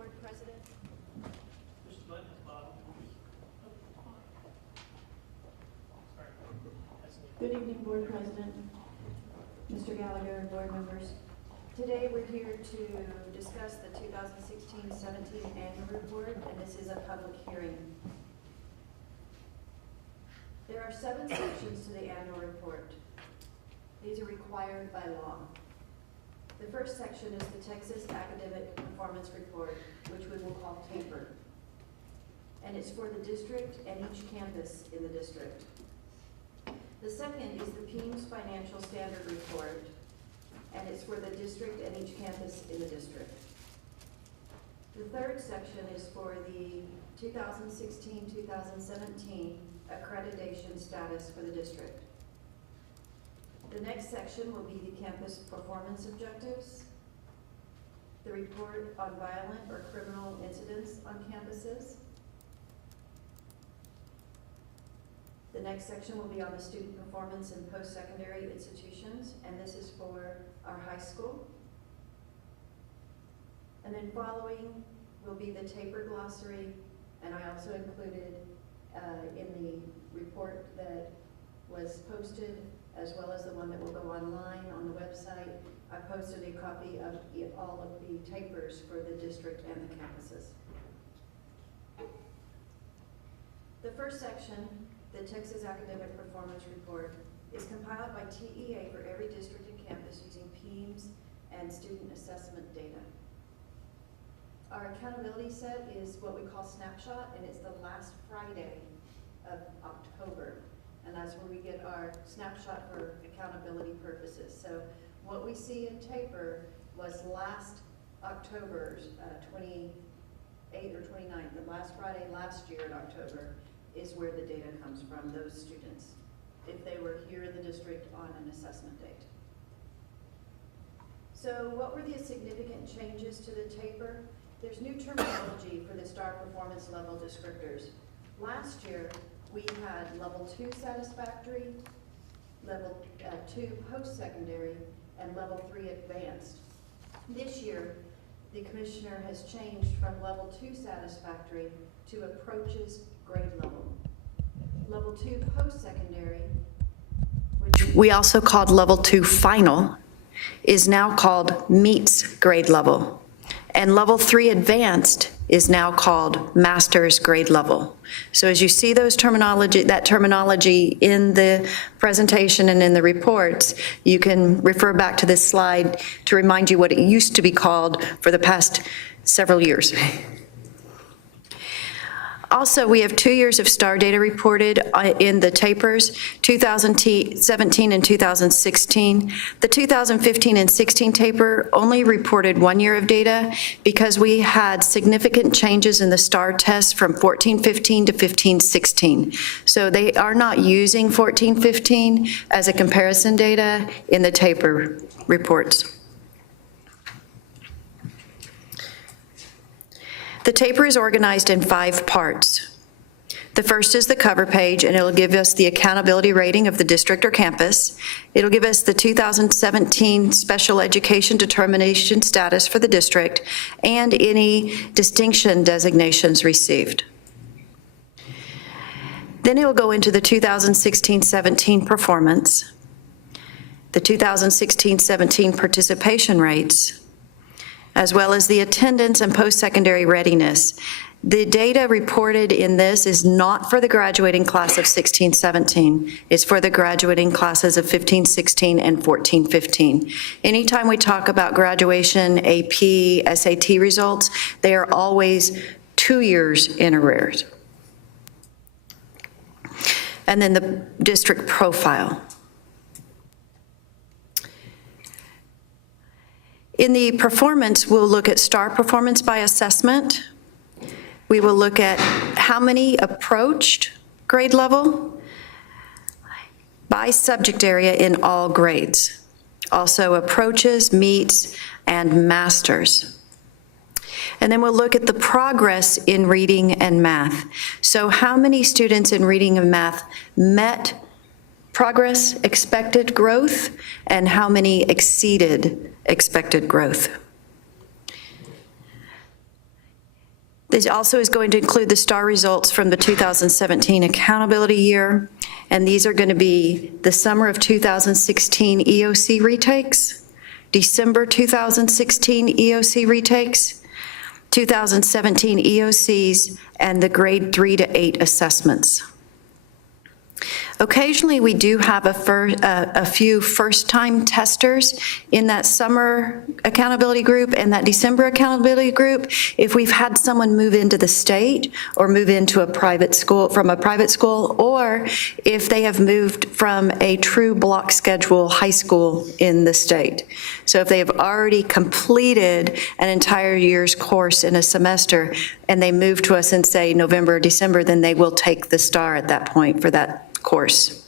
Board President. Good evening, Board President, Mr. Gallagher, and board members. Today we're here to discuss the 2016-17 annual report, and this is a public hearing. There are 7 sections to the annual report. These are required by law. The first section is the Texas Academic Performance Report, which we will call TAPER. And it's for the district and each campus in the district. The second is the PEAMS Financial Standard Report, and it's for the district and each campus in the district. The third section is for the 2016-2017 accreditation status for the district. The next section will be the campus performance objectives, the report on violent or criminal incidents on campuses. The next section will be on the student performance in post-secondary institutions, and this is for our high school. And then following will be the TAPER glossary, and I also included in the report that was posted, as well as the one that will go online on the website, I posted a copy of all of the TAPERs for the district and the campuses. The first section, the Texas Academic Performance Report, is compiled by TEA for every district and campus using PEAMS and student assessment data. Our accountability set is what we call Snapshot, and it's the last Friday of October. And that's where we get our snapshot for accountability purposes. So what we see in TAPER was last October's 28th or 29th, the last Friday last year in October, is where the data comes from, those students, if they were here in the district on an assessment date. So what were the significant changes to the TAPER? There's new terminology for the STAR performance level descriptors. Last year, we had level 2 satisfactory, level 2 post-secondary, and level 3 advanced. This year, the commissioner has changed from level 2 satisfactory to approaches grade level. Level 2 post-secondary, which we also called level 2 final, is now called meets grade level. And level 3 advanced is now called master's grade level. So as you see that terminology in the presentation and in the reports, you can refer back to this slide to remind you what it used to be called for the past several years. Also, we have 2 years of STAR data reported in the TAPERs, 2017 and 2016. The 2015 and 16 TAPER only reported 1 year of data because we had significant changes in the STAR test from 14-15 to 15-16. So they are not using 14-15 as a comparison data in the TAPER reports. The TAPER is organized in 5 parts. The first is the cover page, and it'll give us the accountability rating of the district or campus. It'll give us the 2017 special education determination status for the district and any distinction designations received. Then it will go into the 2016-17 performance, the 2016-17 participation rates, as well as the attendance and post-secondary readiness. The data reported in this is not for the graduating class of 16-17. It's for the graduating classes of 15-16 and 14-15. Anytime we talk about graduation, AP, SAT results, they are always 2 years in arrears. And then the district profile. In the performance, we'll look at STAR performance by assessment. We will look at how many approached grade level by subject area in all grades. Also approaches, meets, and masters. And then we'll look at the progress in reading and math. So how many students in reading and math met progress, expected growth, and how many exceeded expected growth. This also is going to include the STAR results from the 2017 accountability year, and these are going to be the summer of 2016 EOC retakes, December 2016 EOC retakes, 2017 EOCs, and the grade 3 to 8 assessments. Occasionally, we do have a few first-time testers in that summer accountability group and that December accountability group. If we've had someone move into the state or move into a private school, from a private school, or if they have moved from a true block schedule high school in the state. So if they have already completed an entire year's course in a semester and they move to us in, say, November or December, then they will take the STAR at that point for that course.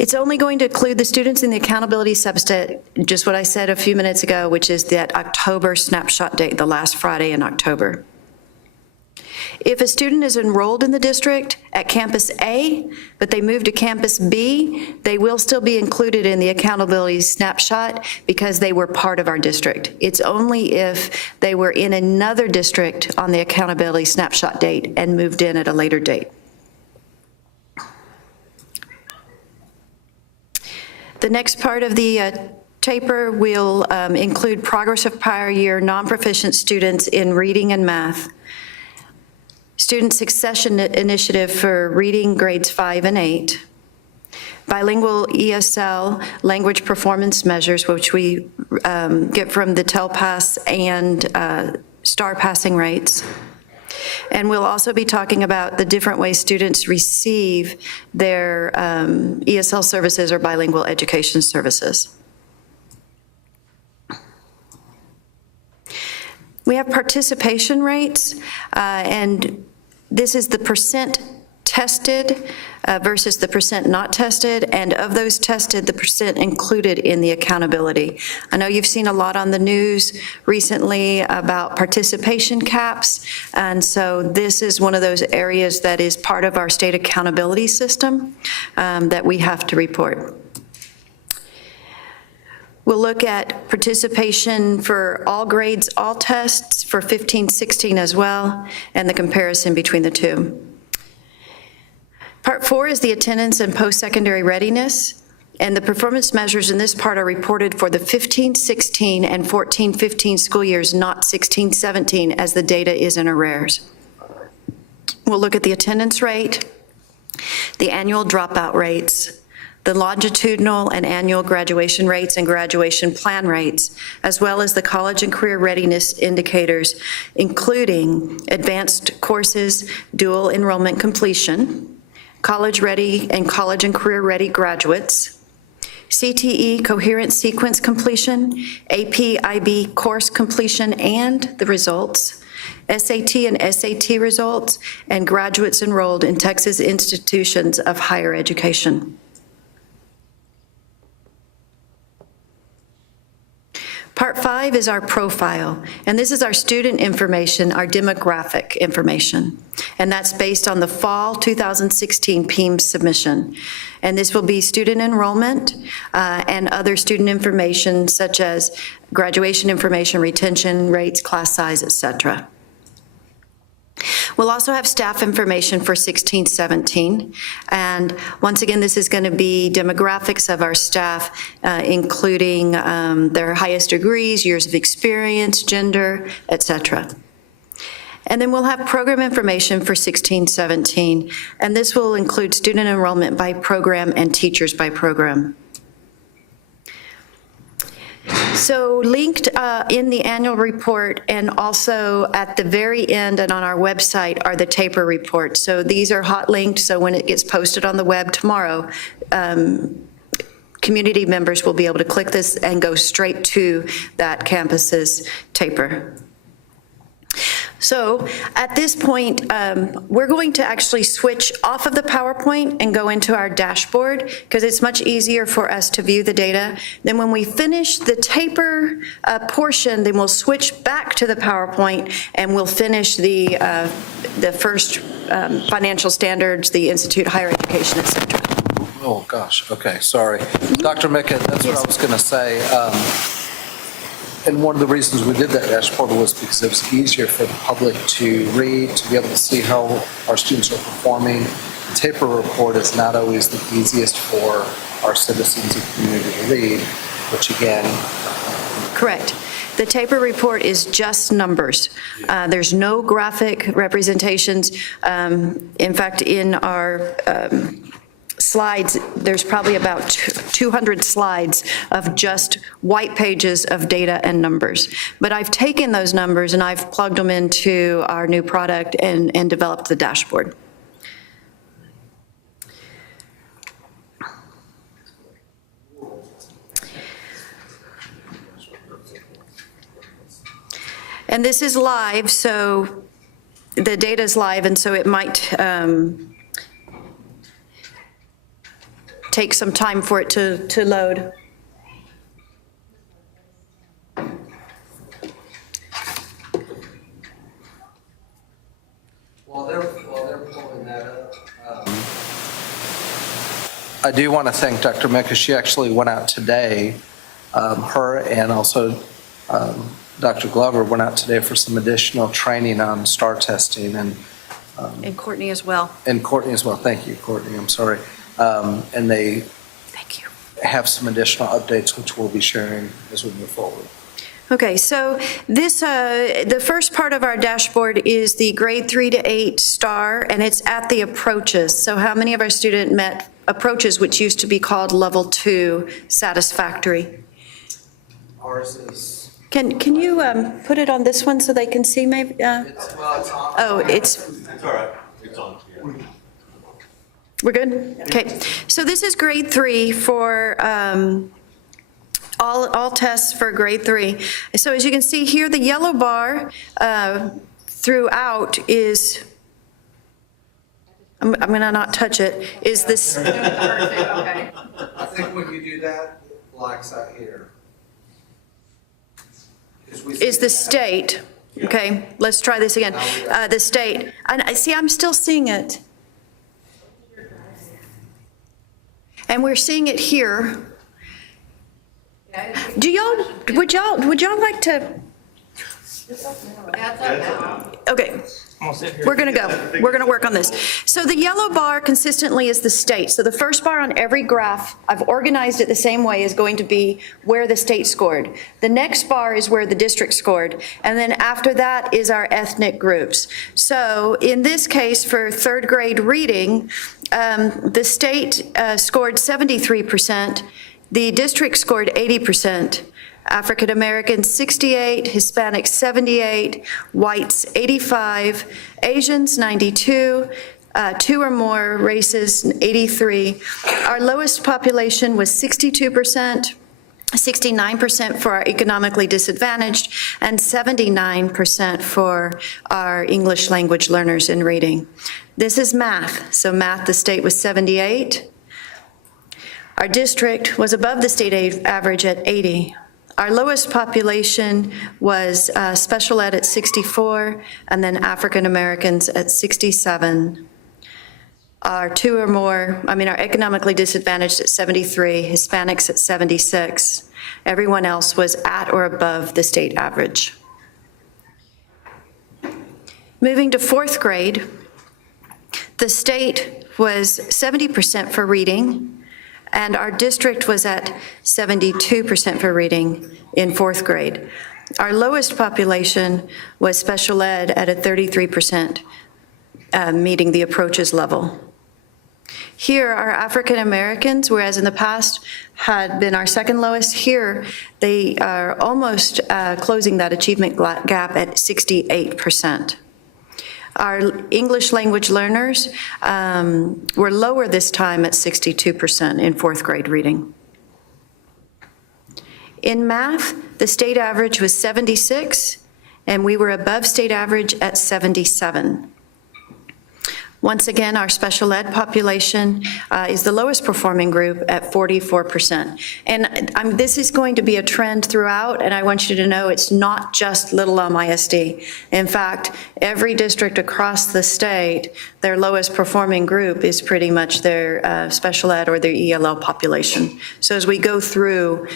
It's only going to include the students in the accountability subset, just what I said a few minutes ago, which is that October snapshot date, the last Friday in October. If a student is enrolled in the district at Campus A, but they move to Campus B, they will still be included in the accountability snapshot because they were part of our district. It's only if they were in another district on the accountability snapshot date and moved in at a later date. The next part of the taper will include progress of prior year non-proficient students in reading and math, Student Succession Initiative for reading grades 5 and 8, bilingual ESL language performance measures, which we get from the TELPAS and STAR passing rates. And we'll also be talking about the different ways students receive their ESL services or bilingual education services. We have participation rates, and this is the percent tested versus the percent not tested, and of those tested, the percent included in the accountability. I know you've seen a lot on the news recently about participation caps, and so this is one of those areas that is part of our state accountability system that we have to report. We'll look at participation for all grades, all tests for 15-16 as well, and the comparison between the two. Part 4 is the attendance and post-secondary readiness, and the performance measures in this part are reported for the 15-16 and 14-15 school years, not 16-17, as the data is in arrears. We'll look at the attendance rate, the annual dropout rates, the longitudinal and annual graduation rates and graduation plan rates, as well as the college and career readiness indicators, including advanced courses, dual enrollment completion, college ready and college and career ready graduates, CTE coherent sequence completion, AP IB course completion and the results, SAT and SAT results, and graduates enrolled in Texas institutions of higher education. Part 5 is our profile, and this is our student information, our demographic information, and that's based on the fall 2016 PEIMS submission. And this will be student enrollment and other student information such as graduation information, retention rates, class size, et cetera. We'll also have staff information for 16-17, and once again, this is going to be demographics of our staff, including their highest degrees, years of experience, gender, etc. And then we'll have program information for 16-17, and this will include student enrollment by program and teachers by program. So linked in the annual report and also at the very end and on our website are the taper reports. So these are hot linked, so when it gets posted on the web tomorrow, community members will be able to click this and go straight to that campus's taper. So at this point, we're going to actually switch off of the PowerPoint and go into our dashboard because it's much easier for us to view the data. Then when we finish the taper portion, then we'll switch back to the PowerPoint and we'll finish the first financial standards, the Institute Higher Education, et cetera. Oh, gosh. Okay. Sorry. Dr. Mickett, that's what I was going to say. And one of the reasons we did that dashboard was because it was easier for the public to read, to be able to see how our students are performing. The taper report is not always the easiest for our citizens and community to read, which again... Correct. The taper report is just numbers. There's no graphic representations. In fact, in our slides, there's probably about 200 slides of just white pages of data and numbers. But I've taken those numbers and I've plugged them into our new product and developed the dashboard. And this is live, so the data is live, and so it might take some time for it to load. While they're pulling that up, I do want to thank Dr. Mecca. She actually went out today, her and also Dr. Glover went out today for some additional training on STAR testing and Courtney as well. And Courtney as well. Thank you, Courtney. I'm sorry. And they Thank you. have some additional updates which we'll be sharing as we move forward. Okay, so this, the first part of our dashboard is the grade 3 to 8 STAR, and it's at the approaches. So how many of our students met approaches, which used to be called level 2 satisfactory? Ours is... Can you put it on this one so they can see maybe? It's on. Oh, it's... It's all right. It's on. Yeah. We're good? Okay. So this is grade 3 for all tests for grade 3. So as you can see here, the yellow bar throughout is, I'm going to not touch it, is this. I think when you do that, black's out here. Is the state. Okay, let's try this again. The state. And I see, I'm still seeing it. And we're seeing it here. Do y'all, would y'all like to? Okay. We're going to go. We're going to work on this. So the yellow bar consistently is the state. So the first bar on every graph, I've organized it the same way, is going to be where the state scored. The next bar is where the district scored. And then after that is our ethnic groups. So in this case, for third grade reading, the state scored 73%. The district scored 80%. African Americans 68, Hispanics 78, whites 85, Asians 92, 2 or more races 83. Our lowest population was 62%, 69% for our economically disadvantaged, and 79% for our English language learners in reading. This is math. So math, the state was 78. Our district was above the state average at 80. Our lowest population was special ed at 64, and then African Americans at 67. Our 2 or more, our economically disadvantaged at 73, Hispanics at 76. Everyone else was at or above the state average. Moving to 4th grade, the state was 70% for reading, and our district was at 72% for reading in 4th grade. Our lowest population was special ed at a 33%, meeting the approaches level. Here, our African Americans, whereas in the past had been our second lowest, here they are almost closing that achievement gap at 68%. Our English language learners were lower this time at 62% in 4th grade reading. In math, the state average was 76, and we were above state average at 77. Once again, our special ed population is the lowest performing group at 44%. And this is going to be a trend throughout, and I want you to know it's not just Little Elm ISD. In fact, every district across the state, their lowest performing group is pretty much their special ed or their ELL population. So as we go through,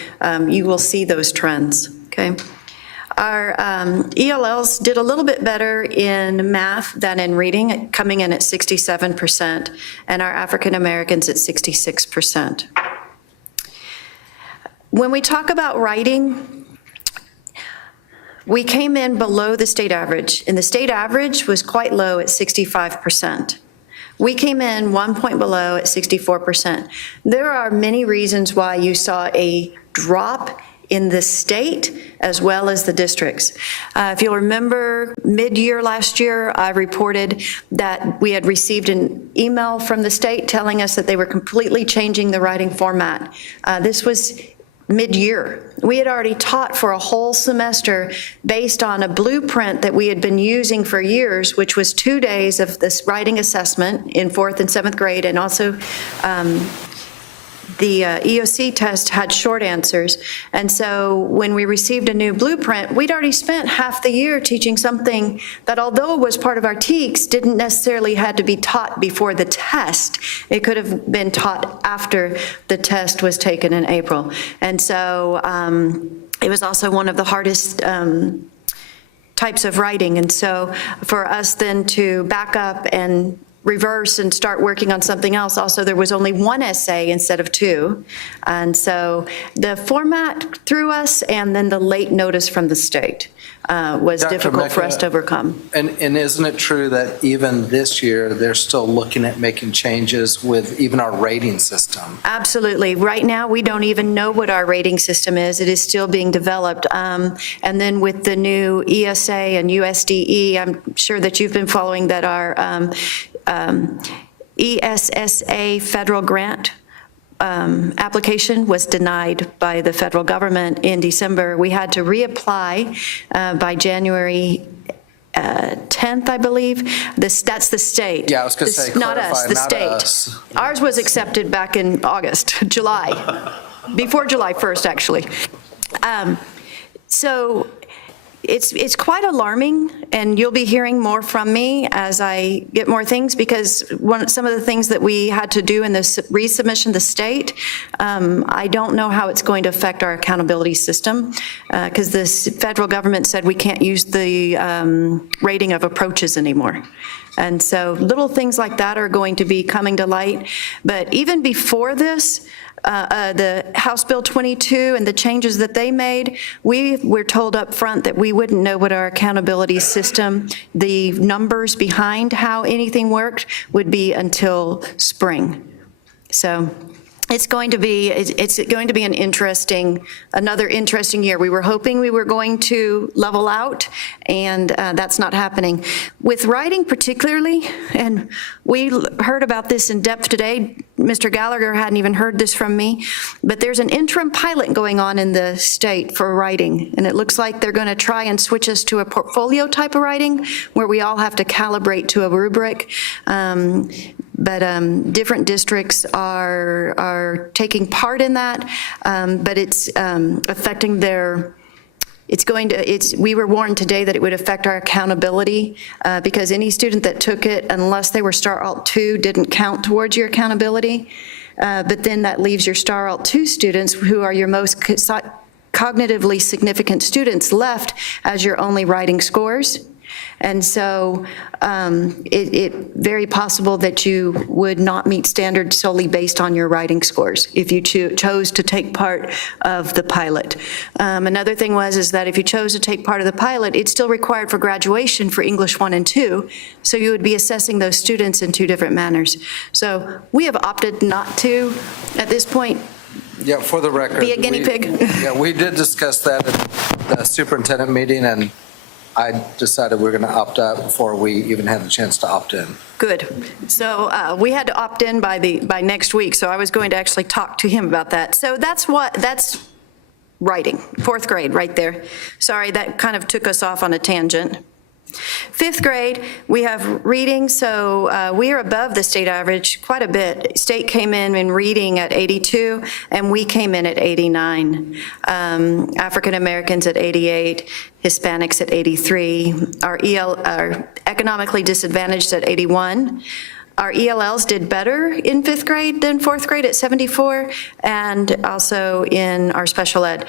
you will see those trends, okay? Our ELLs did a little bit better in math than in reading, coming in at 67%, and our African Americans at 66%. When we talk about writing, we came in below the state average, and the state average was quite low at 65%. We came in 1 point below at 64%. There are many reasons why you saw a drop in the state as well as the districts. If you'll remember, mid-year last year, I reported that we had received an email from the state telling us that they were completely changing the writing format. This was mid-year. We had already taught for a whole semester based on a blueprint that we had been using for years, which was 2 days of this writing assessment in 4th and 7th grade, and also the EOC test had short answers. And so when we received a new blueprint, we'd already spent half the year teaching something that, although it was part of our TEKS, didn't necessarily had to be taught before the test. It could have been taught after the test was taken in April. And so it was also one of the hardest types of writing. And so for us then to back up and reverse and start working on something else. Also, there was only 1 essay instead of 2. And so the format threw us, and then the late notice from the state was Dr. difficult for us to overcome. And isn't it true that even this year, they're still looking at making changes with even our rating system? Absolutely. Right now, we don't even know what our rating system is. It is still being developed. And then with the new ESA and USDE, I'm sure that you've been following that our ESSA federal grant application was denied by the federal government in December. We had to reapply by January 10th, I believe. That's the state. Yeah, I was going to say, not us, the state. Us. Ours was accepted back in August, July, before July 1st, actually. So it's quite alarming, and you'll be hearing more from me as I get more things, because some of the things that we had to do in this resubmission to the state, I don't know how it's going to affect our accountability system, because the federal government said we can't use the rating of approaches anymore. And so little things like that are going to be coming to light. But even before this, the House Bill 22 and the changes that they made, we were told up front that we wouldn't know what our accountability system, the numbers behind how anything worked, would be until spring. So it's going to be another interesting year. We were hoping we were going to level out, and that's not happening. With writing particularly, and we heard about this in depth today, Mr. Gallagher hadn't even heard this from me, but there's an interim pilot going on in the state for writing, and it looks like they're going to try and switch us to a portfolio type of writing where we all have to calibrate to a rubric. But different districts are taking part in that, but it's affecting their, we were warned today that it would affect our accountability, because any student that took it, unless they were Star Alt 2, didn't count towards your accountability. But then that leaves your Star Alt 2 students, who are your most cognitively significant students, left as your only writing scores. And so it very possible that you would not meet standards solely based on your writing scores if you chose to take part of the pilot. Another thing is that if you chose to take part of the pilot, it's still required for graduation for English 1 and 2, so you would be assessing those students in 2 different manners. So we have opted not to, at this point, Yeah, for the record. be a guinea pig. Yeah, we did discuss that at the superintendent meeting, and I decided we're going to opt out before we even had the chance to opt in. Good. So we had to opt in by next week, so I was going to actually talk to him about that. So that's writing, 4th grade right there. Sorry, that kind of took us off on a tangent. 5th grade, we have reading, so we are above the state average quite a bit. State came in reading at 82, and we came in at 89. African Americans at 88, Hispanics at 83, our economically disadvantaged at 81. Our ELLs did better in 5th grade than 4th grade at 74, and also in our special ed.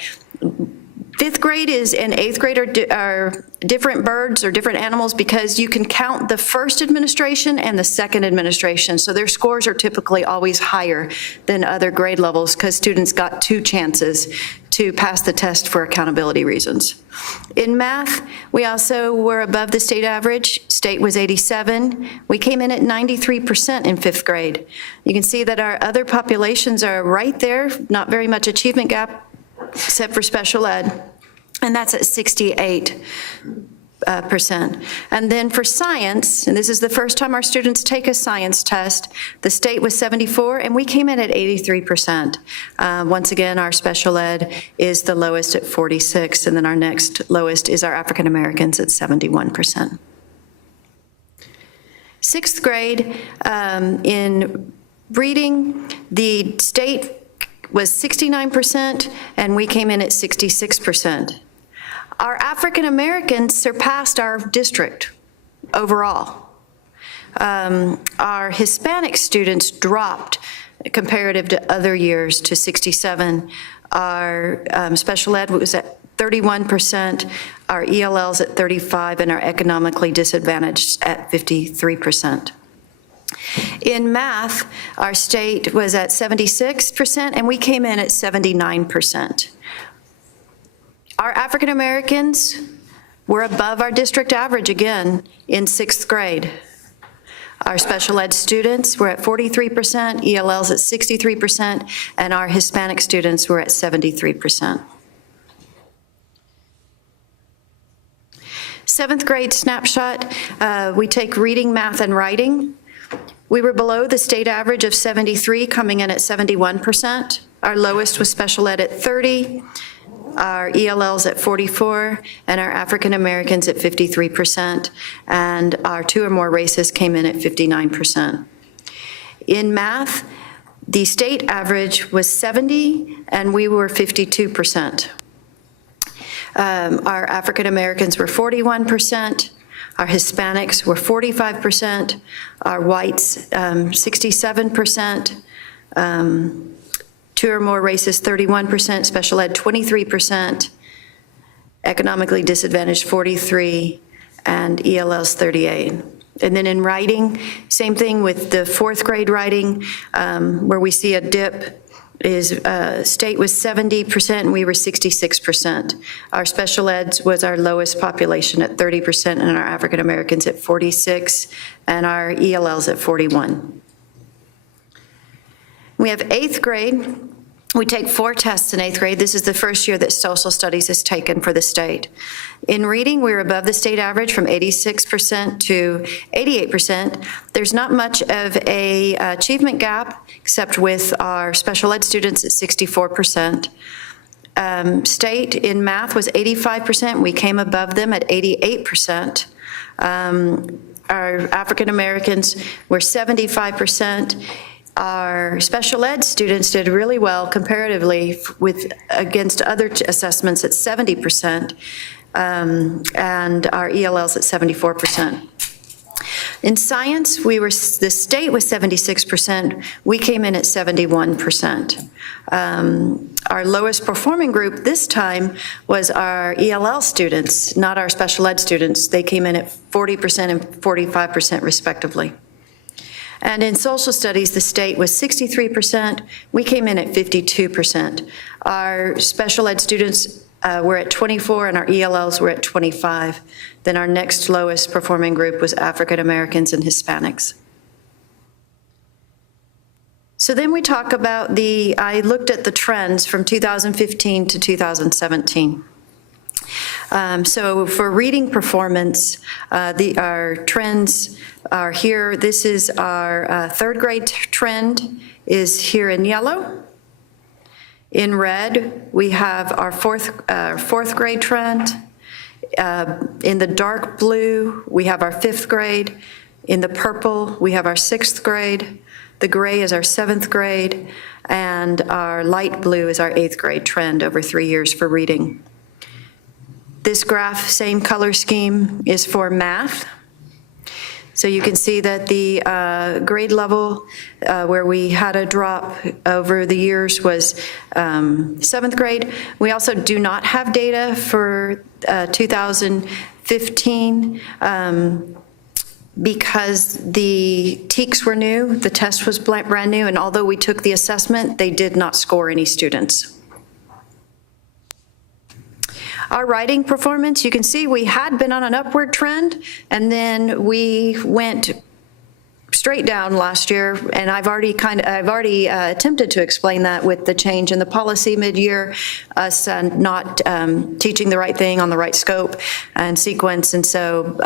Fifth grade and eighth grade are different birds or different animals because you can count the first administration and the second administration. So their scores are typically always higher than other grade levels because students got 2 chances to pass the test for accountability reasons. In math, we also were above the state average. State was 87. We came in at 93% in fifth grade. You can see that our other populations are right there, not very much achievement gap, except for special ed, and that's at 68%. And then for science, and this is the first time our students take a science test, the state was 74, and we came in at 83%. Once again, our special ed is the lowest at 46, and then our next lowest is our African Americans at 71%. Sixth grade, in reading, the state was 69%, and we came in at 66%. Our African Americans surpassed our district overall. Our Hispanic students dropped comparative to other years to 67. Our special ed was at 31%, our ELLs at 35%, and our economically disadvantaged at 53%. In math, our state was at 76%, and we came in at 79%. Our African Americans were above our district average again in sixth grade. Our special ed students were at 43%, ELLs at 63%, and our Hispanic students were at 73%. Seventh grade snapshot, we take reading, math, and writing. We were below the state average of 73, coming in at 71%. Our lowest was special ed at 30, our ELLs at 44, and our African Americans at 53%, and our 2 or more races came in at 59%. In math, the state average was 70, and we were 52%. Our African Americans were 41%. Our Hispanics were 45%, our whites 67%, 2 or more races 31%, special ed 23%, economically disadvantaged 43%, and ELLs 38%. And then in writing, same thing with the fourth grade writing, where we see a dip is state was 70% and we were 66%. Our special eds was our lowest population at 30% and our African Americans at 46% and our ELLs at 41%. We have eighth grade. We take 4 tests in eighth grade. This is the first year that social studies is taken for the state. In reading, we were above the state average from 86% to 88%. There's not much of a achievement gap, except with our special ed students at 64%. State in math was 85%. We came above them at 88%. Our African Americans were 75%. Our special ed students did really well comparatively against other assessments at 70%, and our ELLs at 74%. In science, the state was 76%, we came in at 71%. Our lowest performing group this time was our ELL students, not our special ed students. They came in at 40% and 45% respectively. And in social studies, the state was 63%. We came in at 52%. Our special ed students were at 24 and our ELLs were at 25. Then our next lowest performing group was African Americans and Hispanics. So then we talk about I looked at the trends from 2015 to 2017. So for reading performance, our trends are here. This is our third grade trend is here in yellow. In red, we have our fourth grade trend. In the dark blue, we have our fifth grade. In the purple, we have our sixth grade. The gray is our seventh grade. And our light blue is our eighth grade trend over 3 years for reading. This graph, same color scheme, is for math. So you can see that the grade level where we had a drop over the years was 7th grade. We also do not have data for 2015 because the TEKS were new, the test was brand new, and although we took the assessment, they did not score any students. Our writing performance, you can see we had been on an upward trend, and then we went straight down last year, and I've already attempted to explain that with the change in the policy mid-year, us not teaching the right thing on the right scope and sequence, and so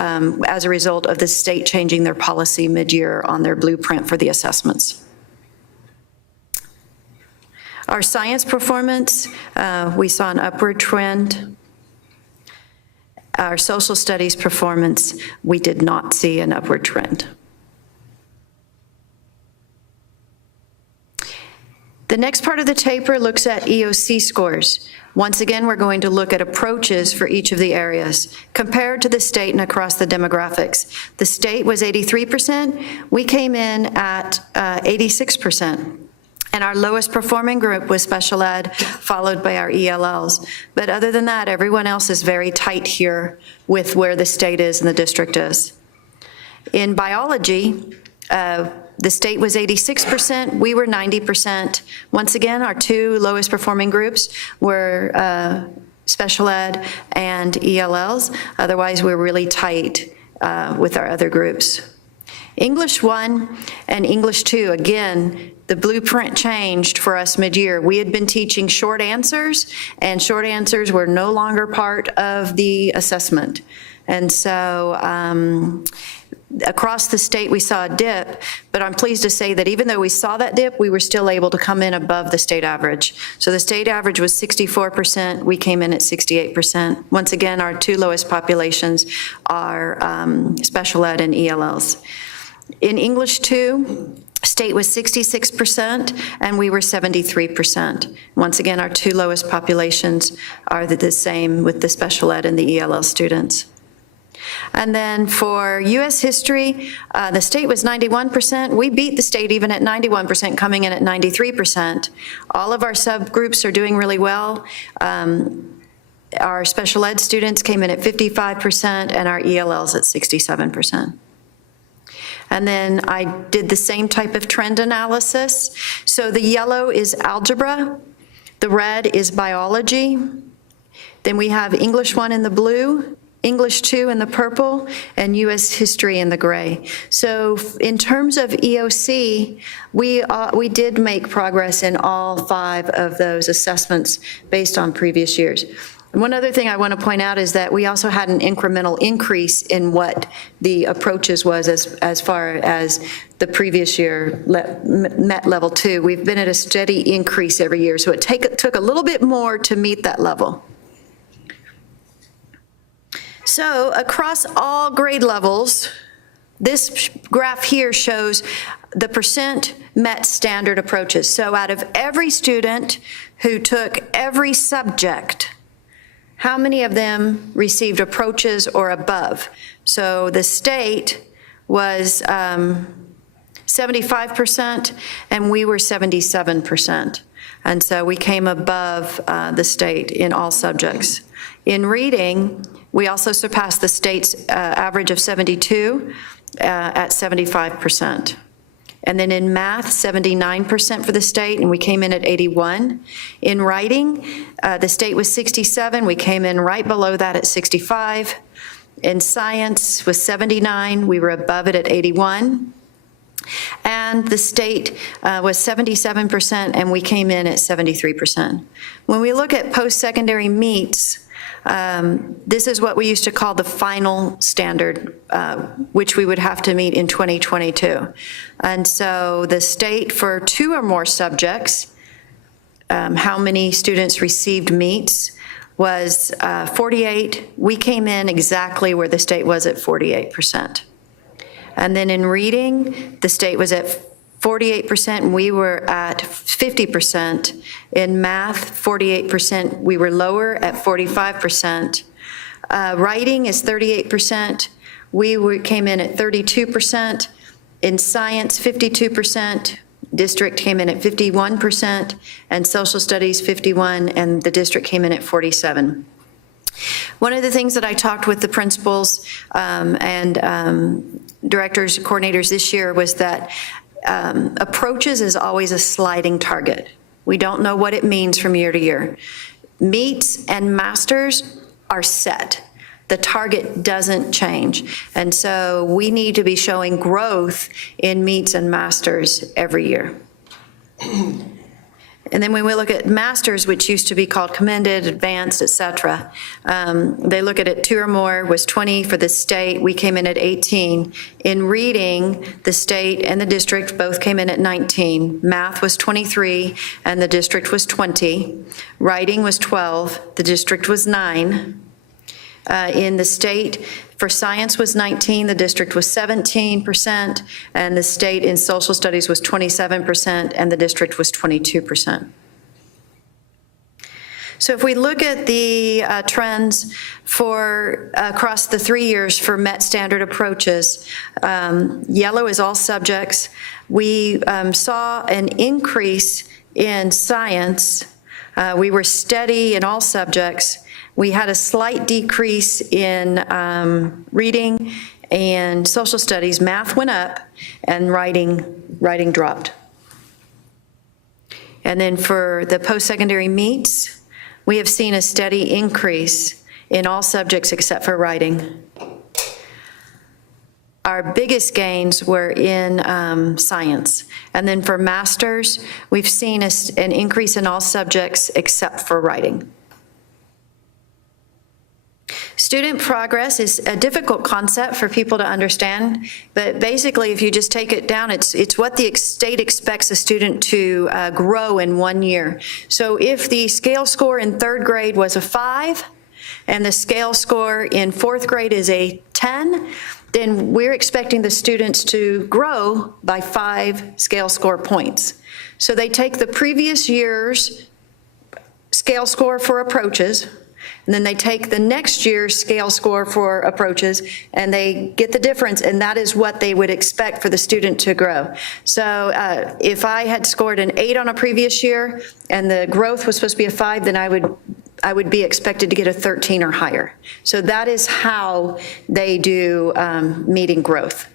as a result of the state changing their policy mid-year on their blueprint for the assessments. Our science performance, we saw an upward trend. Our social studies performance, we did not see an upward trend. The next part of the taper looks at EOC scores. Once again, we're going to look at approaches for each of the areas, compared to the state and across the demographics. The state was 83%, we came in at 86%. And our lowest performing group was special ed, followed by our ELLs. But other than that, everyone else is very tight here with where the state is and the district is. In biology, the state was 86%, we were 90%. Once again, our two lowest performing groups were special ed and ELLs. Otherwise, we're really tight with our other groups. English 1 and English 2, again, the blueprint changed for us mid-year. We had been teaching short answers, and short answers were no longer part of the assessment. And so across the state, we saw a dip, but I'm pleased to say that even though we saw that dip, we were still able to come in above the state average. So the state average was 64%, we came in at 68%. Once again, our two lowest populations are special ed and ELLs. In English 2, state was 66% and we were 73%. Once again, our two lowest populations are the same with the special ed and the ELL students. And then for U.S. history, the state was 91%. We beat the state even at 91%, coming in at 93%. All of our subgroups are doing really well. Our special ed students came in at 55% and our ELLs at 67%. And then I did the same type of trend analysis. So the yellow is algebra, the red is biology, then we have English 1 in the blue, English 2 in the purple, and U.S. history in the gray. So in terms of EOC, we did make progress in all 5 of those assessments based on previous years. And one other thing I want to point out is that we also had an incremental increase in what the approaches was as far as the previous year met level 2. We've been at a steady increase every year, so it took a little bit more to meet that level. So across all grade levels, this graph here shows the percent met standard approaches. So out of every student who took every subject, how many of them received approaches or above? So the state was 75% and we were 77%. And so we came above the state in all subjects. In reading, we also surpassed the state's average of 72 at 75%. And then in math, 79% for the state, and we came in at 81. In writing, the state was 67, we came in right below that at 65. In science was 79, we were above it at 81. And the state was 77%, and we came in at 73%. When we look at post-secondary meets, this is what we used to call the final standard, which we would have to meet in 2022. And so the state for 2 or more subjects, how many students received meets was 48. We came in exactly where the state was at 48%. And then in reading, the state was at 48%, and we were at 50%. In math, 48%, we were lower at 45%. Writing is 38%, came in at 32%. In science, 52%. District came in at 51%, and social studies 51%, and the district came in at 47%. One of the things that I talked with the principals and directors, coordinators this year was that approaches is always a sliding target. We don't know what it means from year to year. Meets and masters are set. The target doesn't change. And so we need to be showing growth in meets and masters every year. And then when we look at masters, which used to be called commended, advanced, et cetera, they look at it 2 or more was 20 for the state. We came in at 18. In reading, the state and the district both came in at 19. Math was 23, and the district was 20. Writing was 12, the district was 9. In the state, for science was 19, the district was 17%, and the state in social studies was 27%, and the district was 22%. So if we look at the trends for across the 3 years for Met standard approaches, yellow is all subjects. We saw an increase in science. We were steady in all subjects. We had a slight decrease in reading and social studies. Math went up, and writing dropped. And then for the post-secondary meets, we have seen a steady increase in all subjects except for writing. Our biggest gains were in science. And then for masters, we've seen an increase in all subjects except for writing. Student progress is a difficult concept for people to understand, but basically if you just take it down, it's what the state expects a student to grow in 1 year. So if the scale score in 3rd grade was a 5, and the scale score in 4th grade is a 10, then we're expecting the students to grow by 5 scale score points. So they take the previous year's scale score for approaches, and then they take the next year's scale score for approaches, and they get the difference, and that is what they would expect for the student to grow. So if I had scored an 8 on a previous year, and the growth was supposed to be a 5, then I would be expected to get a 13 or higher. So that is how they do meeting growth.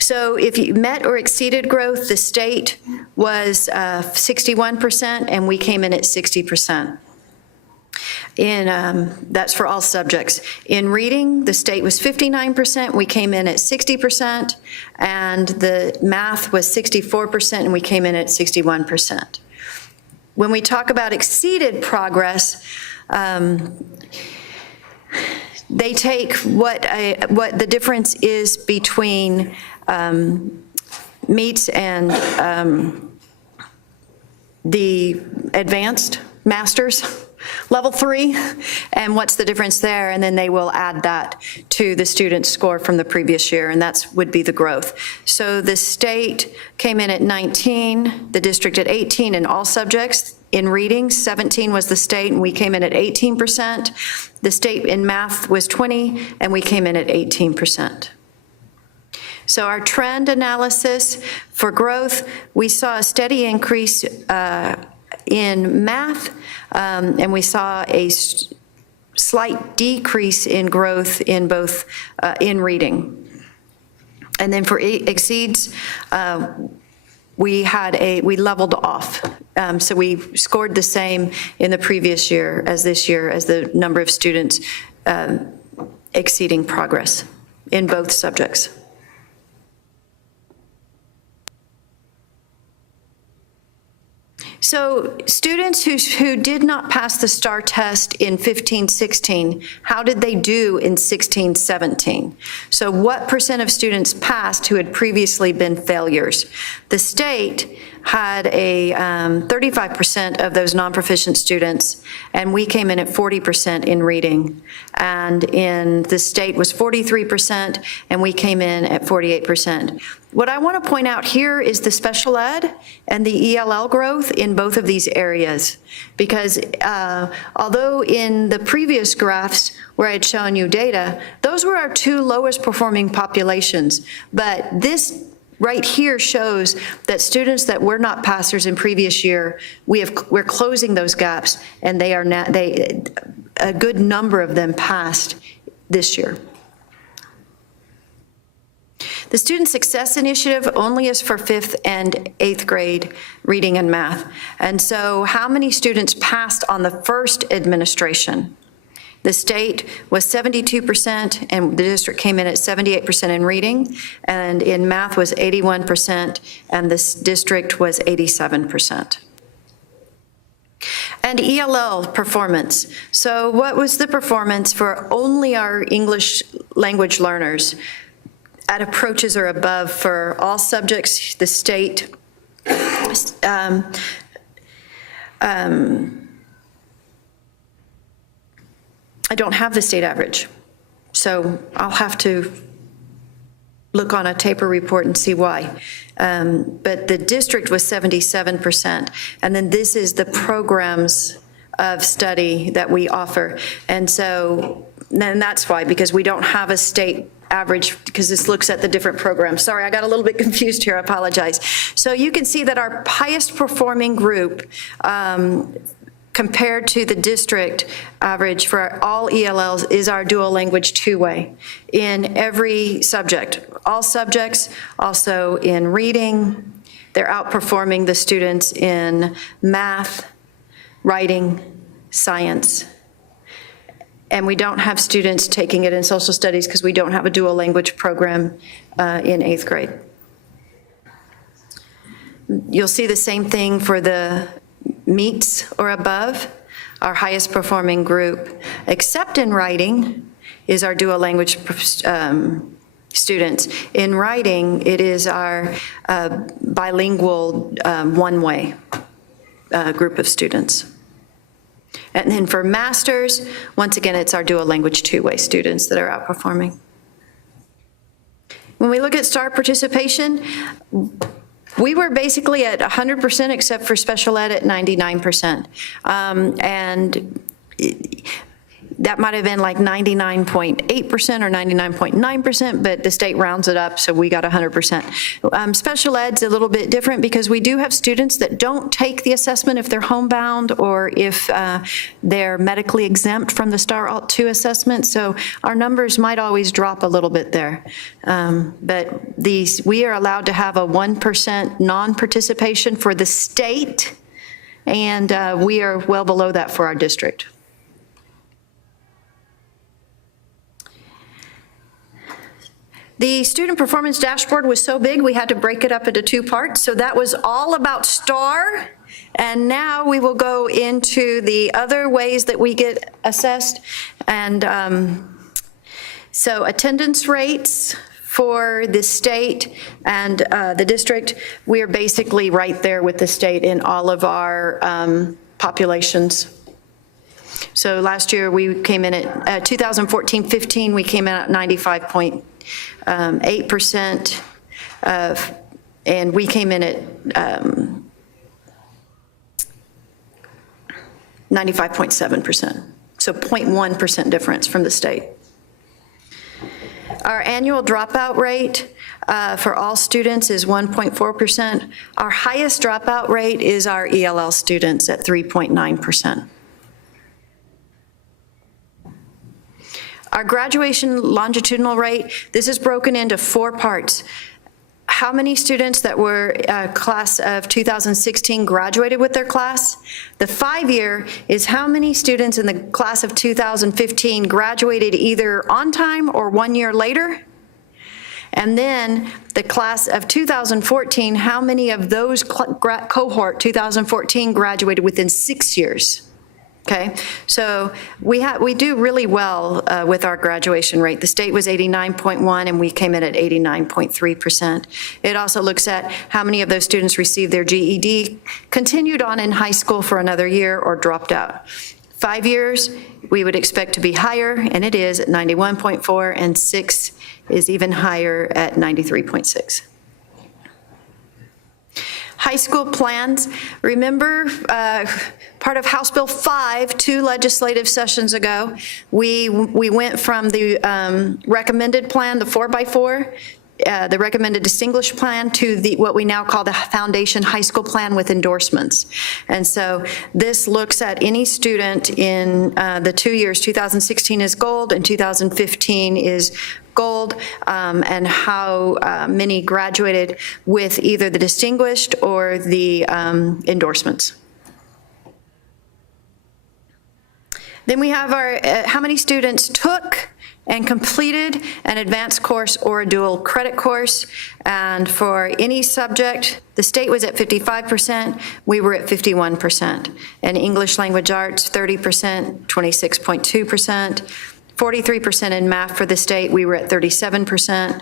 So if you met or exceeded growth, the state was 61%, and we came in at 60%. That's for all subjects. In reading, the state was 59%, we came in at 60%, and the math was 64%, and we came in at 61%. When we talk about exceeded progress, they take what the difference is between meets and the advanced masters. Level 3, and what's the difference there, and then they will add that to the student's score from the previous year, and that would be the growth. So the state came in at 19, the district at 18 in all subjects. In reading, 17 was the state, and we came in at 18%. The state in math was 20, and we came in at 18%. So our trend analysis for growth, we saw a steady increase in math, and we saw a slight decrease in growth in both in reading. And then for exceeds, we leveled off. So we scored the same in the previous year as this year as the number of students exceeding progress in both subjects. So students who did not pass the STAR test in 15-16, how did they do in 16-17? So what % of students passed who had previously been failures? The state had a 35% of those non-proficient students, and we came in at 40% in reading. And in the state was 43%, and we came in at 48%. What I want to point out here is the special ed and the ELL growth in both of these areas. Because although in the previous graphs where I had shown you data, those were our two lowest performing populations. But this right here shows that students that were not passers in previous year, we're closing those gaps, and they are now, a good number of them passed this year. The Student Success Initiative only is for 5th and 8th grade reading and math. And so how many students passed on the first administration? The state was 72%, and the district came in at 78% in reading, and in math was 81%, and this district was 87%. And ELL performance. So what was the performance for only our English language learners? At approaches or above for all subjects, the state, I don't have the state average, so I'll have to look on a taper report and see why. But the district was 77%, and then this is the programs of study that we offer. And so, and that's why, because we don't have a state average, because this looks at the different programs. Sorry, I got a little bit confused here, I apologize. So you can see that our highest performing group compared to the district average for all ELLs is our dual language two-way in every subject, all subjects, also in reading. They're outperforming the students in math, writing, science. And we don't have students taking it in social studies because we don't have a dual language program in 8th grade. You'll see the same thing for the meets or above. Our highest performing group, except in writing, is our dual language students. In writing, it is our bilingual one-way group of students. And then for masters, once again, it's our dual language two-way students that are outperforming. When we look at STAR participation, we were basically at 100% except for special ed at 99%. And that might have been like 99.8% or 99.9%, but the state rounds it up, so we got 100%. Special ed's a little bit different because we do have students that don't take the assessment if they're homebound or if they're medically exempt from the STAR Alt 2 assessment, so our numbers might always drop a little bit there. But we are allowed to have a 1% non-participation for the state, and we are well below that for our district. The student performance dashboard was so big, we had to break it up into two parts. So that was all about STAR. And now we will go into the other ways that we get assessed. And so attendance rates for the state and the district, we are basically right there with the state in all of our populations. So last year we came in at 2014-15, we came in at 95.8%, and we came in at 95.7%, so 0.1% difference from the state. Our annual dropout rate for all students is 1.4%. Our highest dropout rate is our ELL students at 3.9%. Our graduation longitudinal rate, this is broken into 4 parts. How many students that were class of 2016 graduated with their class? The 5-year is how many students in the class of 2015 graduated either on time or 1 year later? And then the class of 2014, how many of those cohort 2014 graduated within 6 years? Okay, so we do really well with our graduation rate. The state was 89.1 and we came in at 89.3%. It also looks at how many of those students received their GED, continued on in high school for another year, or dropped out. 5 years, we would expect to be higher, and it is at 91.4, and 6 is even higher at 93.6. High school plans, remember part of House Bill 5 2 legislative sessions ago, we went from the recommended plan, the 4x4, the recommended distinguished plan, to what we now call the foundation high school plan with endorsements. And so this looks at any student in the 2 years, 2016 is gold and 2015 is gold, and how many graduated with either the distinguished or the endorsements. Then we have our how many students took and completed an advanced course or a dual credit course. And for any subject, the state was at 55%, we were at 51%. And English language arts, 30%, 26.2%. 43% in math for the state, we were at 37%.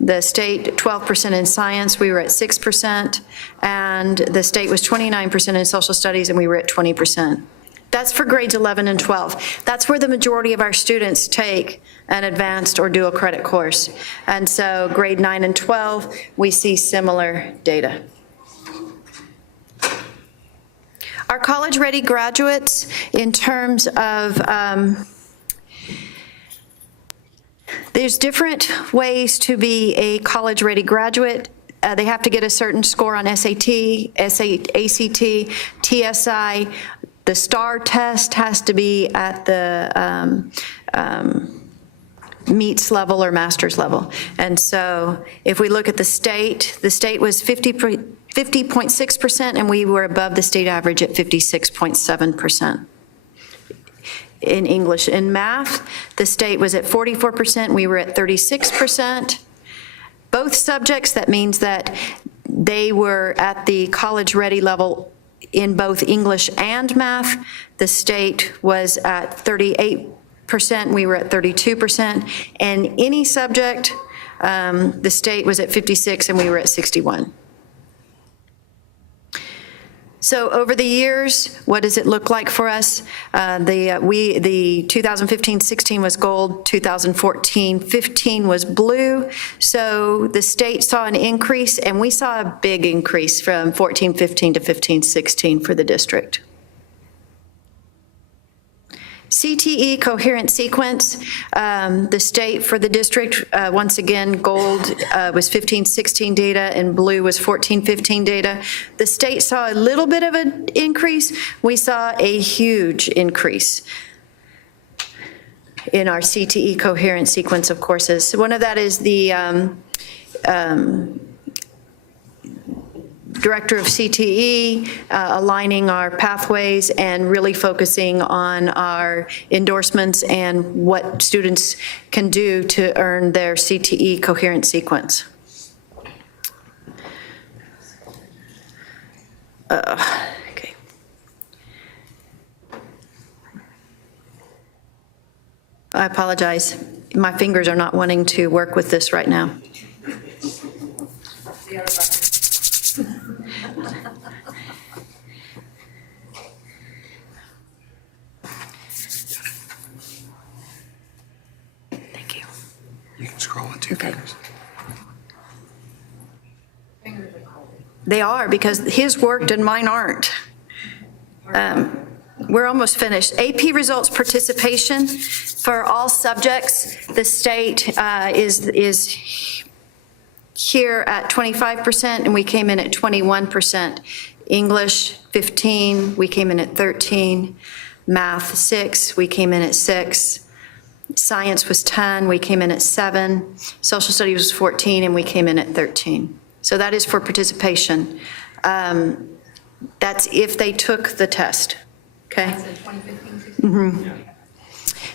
The state, 12% in science, we were at 6%. And the state was 29% in social studies, and we were at 20%. That's for grades 11 and 12. That's where the majority of our students take an advanced or dual credit course. And so grade 9 and 12, we see similar data. Our college-ready graduates, in terms of, there's different ways to be a college-ready graduate. They have to get a certain score on SAT, ACT, TSI. The STAR test has to be at the meets level or master's level. And so if we look at the state was 50.6%, and we were above the state average at 56.7%. In English. In math, the state was at 44%, we were at 36%. Both subjects, that means that they were at the college-ready level in both English and math. The state was at 38%, we were at 32%. And any subject, the state was at 56% and we were at 61%. So over the years, what does it look like for us? The 2015-16 was gold, 2014-15 was blue. So the state saw an increase, and we saw a big increase from 14-15 to 15-16 for the district. CTE, coherent sequence, the state for the district, once again, gold was 15-16 data and blue was 14-15 data. The state saw a little bit of an increase. We saw a huge increase in our CTE coherent sequence of courses. So one of that is the director of CTE, aligning our pathways and really focusing on our endorsements and what students can do to earn their CTE coherent sequence. Okay. I apologize. My fingers are not wanting to work with this right now. Thank you. You can scroll with two fingers. They are, because his worked and mine aren't. We're almost finished. AP results participation for all subjects. The state is here at 25%, and we came in at 21%. English, 15, we came in at 13. Math, 6, we came in at 6. Science was 10, we came in at 7. Social studies was 14, and we came in at 13. So that is for participation. That's if they took the test, okay?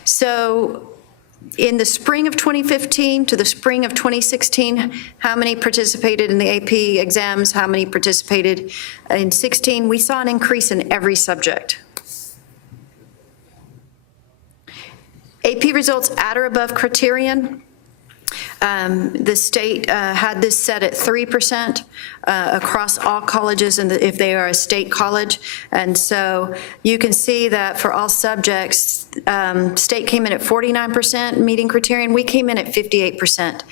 So in the spring of 2015 to the spring of 2016, how many participated in the AP exams? How many participated in 16? We saw an increase in every subject. AP results at or above criterion. The state had this set at 3% across all colleges, and if they are a state college. And so you can see that for all subjects, state came in at 49% meeting criterion. We came in at 58%.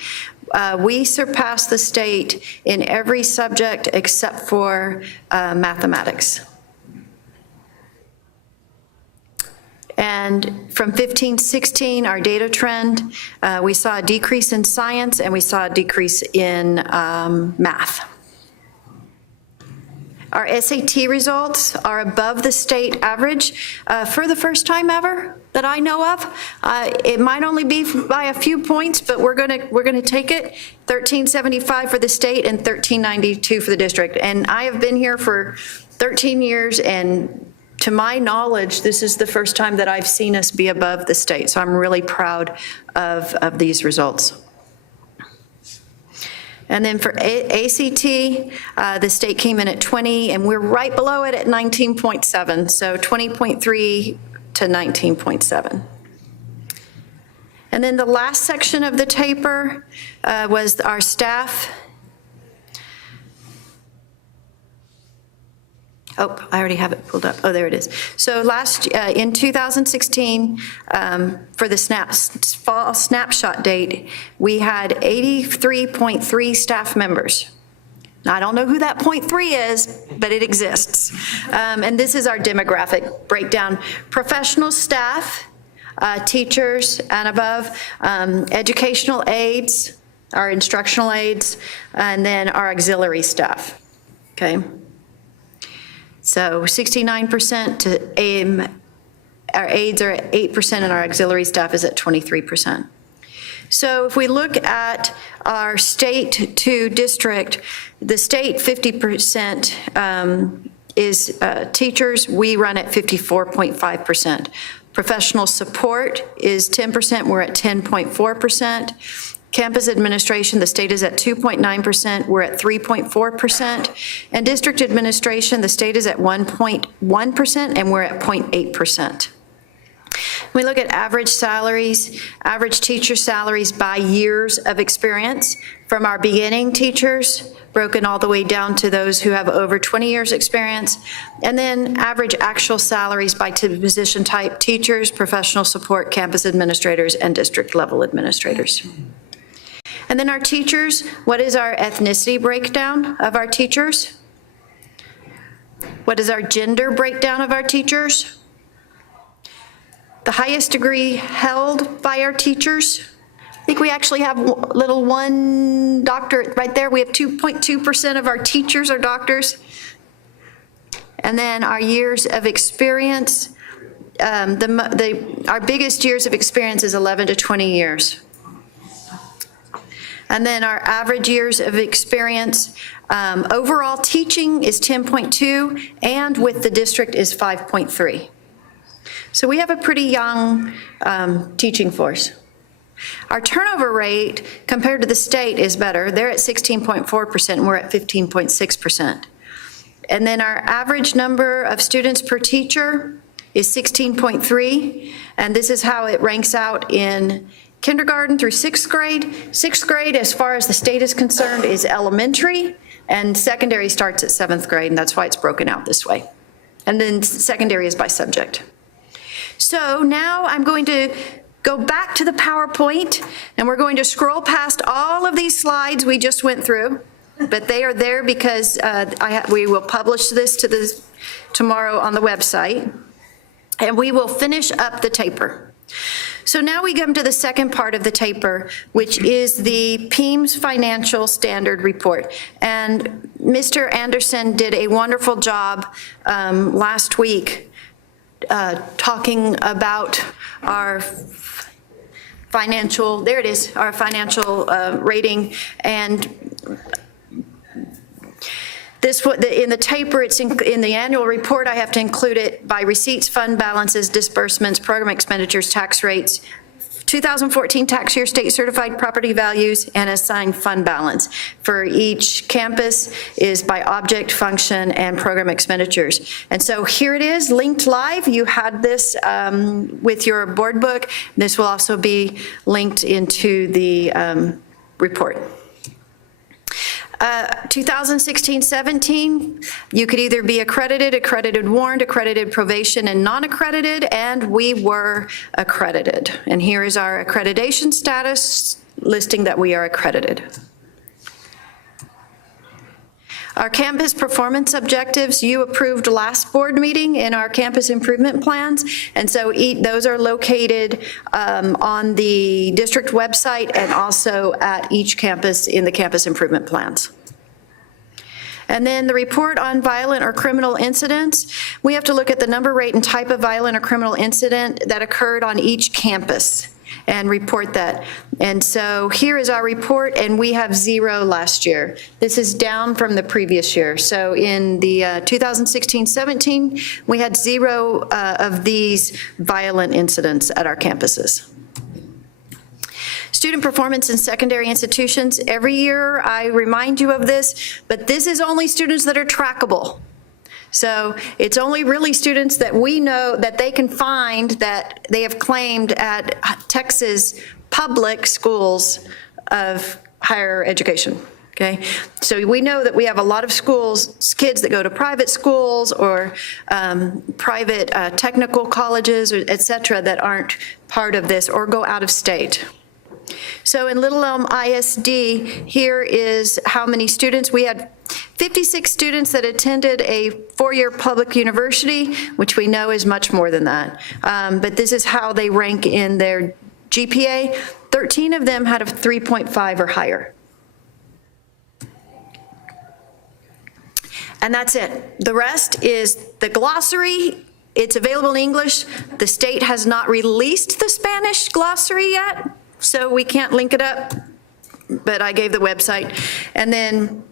We surpassed the state in every subject except for mathematics. And from 15-16, our data trend, we saw a decrease in science and we saw a decrease in math. Our SAT results are above the state average for the first time ever that I know of. It might only be by a few points, but we're gonna take it. 1375 for the state and 1392 for the district. And I have been here for 13 years, and to my knowledge, this is the first time that I've seen us be above the state. So I'm really proud of these results. And then for ACT, the state came in at 20, and we're right below it at 19.7, so 20.3 to 19.7. And then the last section of the taper was our staff. Oh, I already have it pulled up. Oh, there it is. So in 2016, for the fall snapshot date, we had 83.3 staff members. Now, I don't know who that 0.3 is, but it exists. And this is our demographic breakdown. Professional staff, teachers and above, educational aides, our instructional aides, and then our auxiliary staff, okay? So 69% to AIM, our aides are at 8% and our auxiliary staff is at 23%. So if we look at our state to district, the state 50% is teachers, we run at 54.5%. Professional support is 10%, we're at 10.4%. Campus administration, the state is at 2.9%, we're at 3.4%. And district administration, the state is at 1.1% and we're at 0.8%. We look at average salaries, average teacher salaries by years of experience, from our beginning teachers, broken all the way down to those who have over 20 years experience, and then average actual salaries by position type: teachers, professional support, campus administrators, and district level administrators. And then our teachers, what is our ethnicity breakdown of our teachers? What is our gender breakdown of our teachers? The highest degree held by our teachers, I think we actually have little one doctorate right there. We have 2.2% of our teachers are doctors. And then our years of experience, our biggest years of experience is 11 to 20 years. And then our average years of experience, overall teaching is 10.2, and with the district is 5.3. So we have a pretty young teaching force. Our turnover rate compared to the state is better. They're at 16.4%, and we're at 15.6%. And then our average number of students per teacher is 16.3, and this is how it ranks out in kindergarten through sixth grade. Sixth grade, as far as the state is concerned, is elementary, and secondary starts at seventh grade, and that's why it's broken out this way. And then secondary is by subject. So now I'm going to go back to the PowerPoint, and we're going to scroll past all of these slides we just went through, but they are there because we will publish this tomorrow on the website, and we will finish up the taper. So now we come to the second part of the taper, which is the PEIMS Financial Standard Report. And Mr. Anderson did a wonderful job last week talking about our financial, there it is, our financial rating. And this, in the taper, it's in the annual report, I have to include it by receipts, fund balances, disbursements, program expenditures, tax rates, 2014 tax year state certified property values and assigned fund balance for each campus is by object, function, and program expenditures. And so here it is, linked live. You had this with your board book. This will also be linked into the report. 2016-17, you could either be accredited, accredited warned, accredited probation, and non-accredited, and we were accredited. And here is our accreditation status listing that we are accredited. Our campus performance objectives, you approved last board meeting in our campus improvement plans, and so those are located on the district website and also at each campus in the campus improvement plans. And then the report on violent or criminal incidents, we have to look at the number, rate, and type of violent or criminal incident that occurred on each campus and report that. And so here is our report, and we have 0 last year. This is down from the previous year. So in the 2016-17, we had 0 of these violent incidents at our campuses. Student performance in secondary institutions. Every year I remind you of this, but this is only students that are trackable. So it's only really students that we know that they can find that they have claimed at Texas public schools of higher education, okay? So we know that we have a lot of schools, kids that go to private schools or private technical colleges, or et cetera, that aren't part of this or go out of state. So in Little Elm ISD, here is how many students. We had 56 students that attended a 4-year public university, which we know is much more than that. But this is how they rank in their GPA. 13 of them had a 3.5 or higher. And that's it. The rest is the glossary. It's available in English. The state has not released the Spanish glossary yet, so we can't link it up, but I gave the website. And then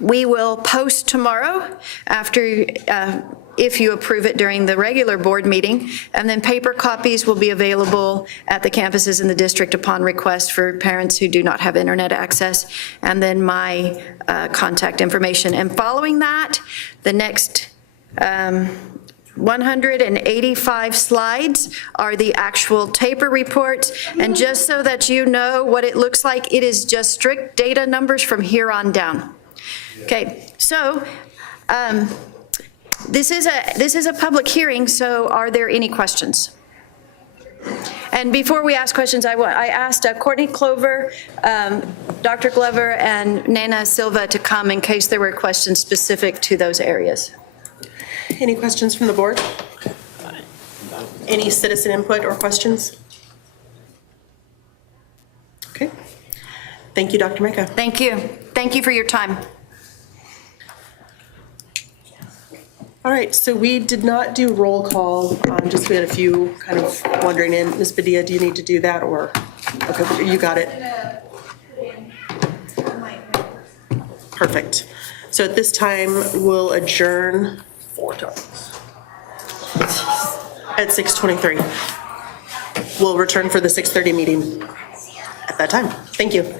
we will post tomorrow after, if you approve it during the regular board meeting, and then paper copies will be available at the campuses in the district upon request for parents who do not have internet access, and then my contact information. And following that, the next 185 slides are the actual taper reports. And just so that you know what it looks like, it is just strict data numbers from here on down. Okay, so this is a public hearing, so are there any questions? And before we ask questions, I asked Courtney Clover, Dr. Glover, and Nana Silva to come in case there were questions specific to those areas. Any questions from the board? Any citizen input or questions? Okay. Thank you, Dr. Mecca. Thank you. Thank you for your time. All right, so we did not do roll call, just we had a few kind of wandering in. Ms. Badia, do you need to do that, or? Okay, you got it. Perfect. So at this time, we'll adjourn 4 times. at 6:23. We'll return for the 6:30 meeting at that time. Thank you.